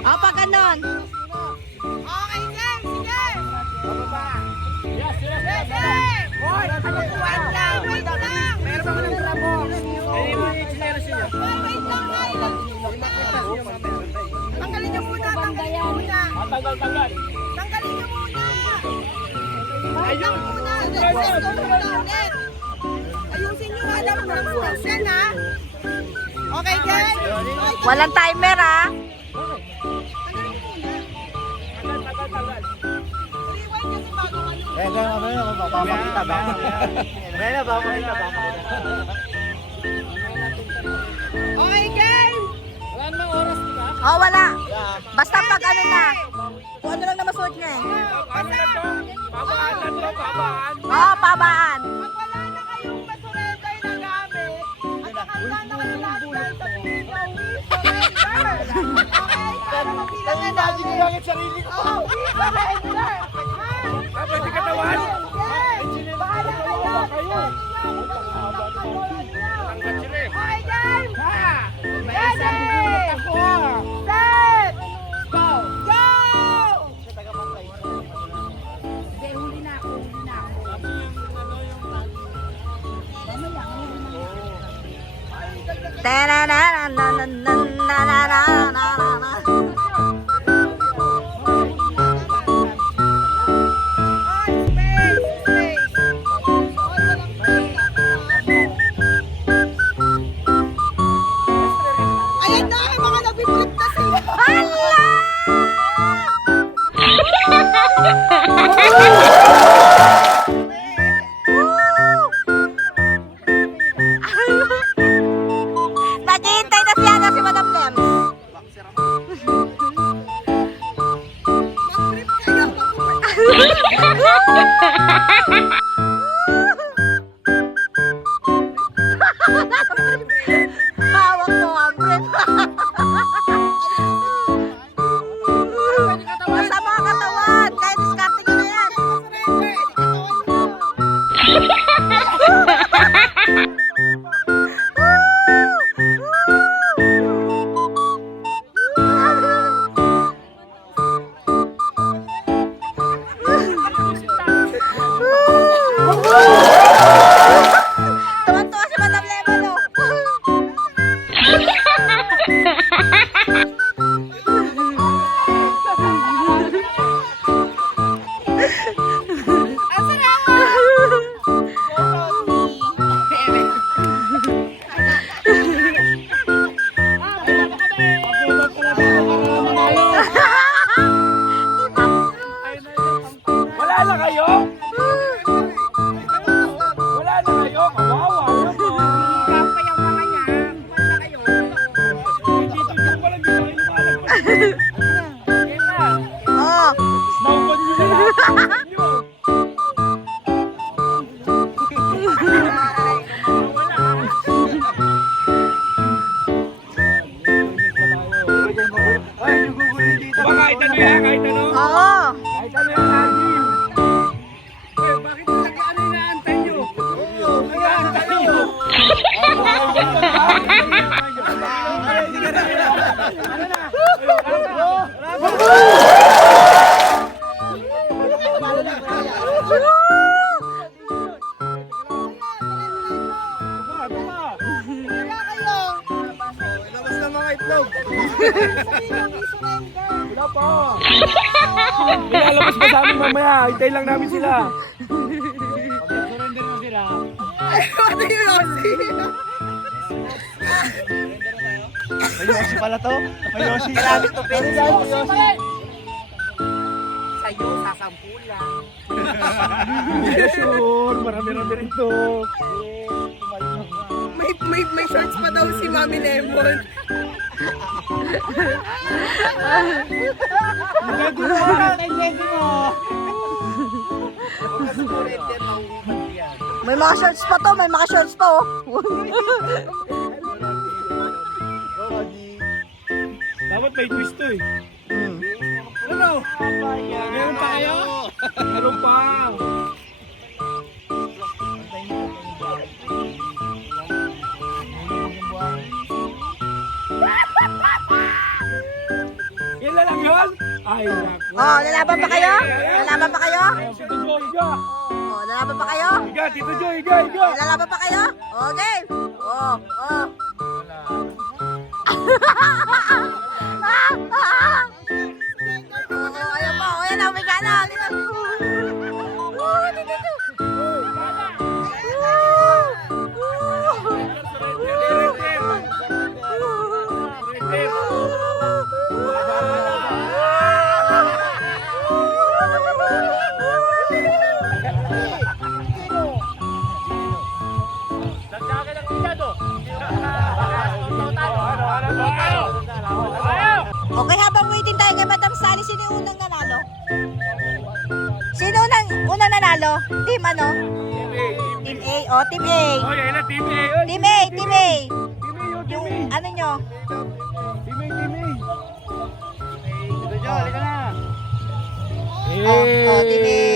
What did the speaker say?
Apa ganon? Okay, Jeng! Sige! Yes, yes, yes. Hoy! Wait lang! Wait lang! Meron ako ng grabo. Hindi mo yung chineros niyo. Wait lang! Tanggalin niyo muna! Tanggalin niyo muna! Tanggal, tanggal. Tanggalin niyo muna! Wait lang Ayun. muna! Ayusin ko muna ulit! Ayusin niyo nga lang ng station, ha? Okay, Jeng? Walang timer ah. Tanggal, tanggal, tanggal. Rewind kasi bago kayo. Papakita ba? Meron ba? Okay, Jeng! Wala namang oras, di ba? Oh, wala. Basta pag ano na. Kung ano lang na masuot niya eh. Ano na to? Babaan na to, babaan. Oh, pabaan. Pag wala na kayong masurrender na gamit, at nakanta na kayo lahat dahil sa video, we surrender! Okay? Para mabilang na natin. Bakit sarili ko? Oh, we surrender! Ha? Pwede katawan? Yes! Bahala kayo! Kayo. Tanggal sila eh. Okay, James! Ha! Ready! Ako! Set! Go! Go! Ay, space! Space! Ayan na! Mga nabiblip na sila! Naghihintay na siya si Madam Lems. Mag-trip kayo! Hawak mo ang breath. Basta mga katawan. Kahit discarding ko na yan. Tuwan-tuwa si Madam Lemon, oh. Asan ako? Wala na kayo? Wala na kayo? Kawawa naman. Pa yung mga niya. Wala kayo. Dito yung walang dito kayo lumalagpas. Yan na. Oh. Snowball nyo na lahat. Nyo. Ba, kahit ano yan, kahit ano? Oo. Kahit ano yan, lagi. Eh, bakit ano yung naantay nyo? Naantay nyo. Ano na? Wala kayo. Ilabas na mga itlog. Sabihin mo, we surrender. Wala pa. Ilalabas pa sa amin mamaya. Hintay lang namin sila. Pag-surrender na sila. Ay, ano yung Yossi? May Yoshi pala to. May Yoshi. Marami to. Sa'yo, sasampulan. Sure. Marami-rami rin to. May shorts pa daw si Mami Lemon. Ready mo. Ready mo. May mga shorts pa to, may mga shorts pa oh. Dapat may twist to eh. Hmm. Ano? Meron pa kayo? Meron pa. Yan na lang yun? Ay, naku. Oh, lalaban pa kayo? Lalaban pa kayo? Tito Joy, iga. Oh, lalaban pa kayo? Iga, Tito Joy, iga, iga. Lalaban pa kayo? Oh, game. Oh, oh. Oh, ayan po. Oh, ayan na, may gana. Oh, dito, dito. Okay, habang waiting tayo kay Madam Sally, sino yung unang nanalo? Sino unang nanalo? Team ano? Team A. Oh, Team A. Oh, yan na, Team A. Team A, Team A. Team A. Ano nyo? Team A, Team A. Tito Jo, halika na. Oh, Team A.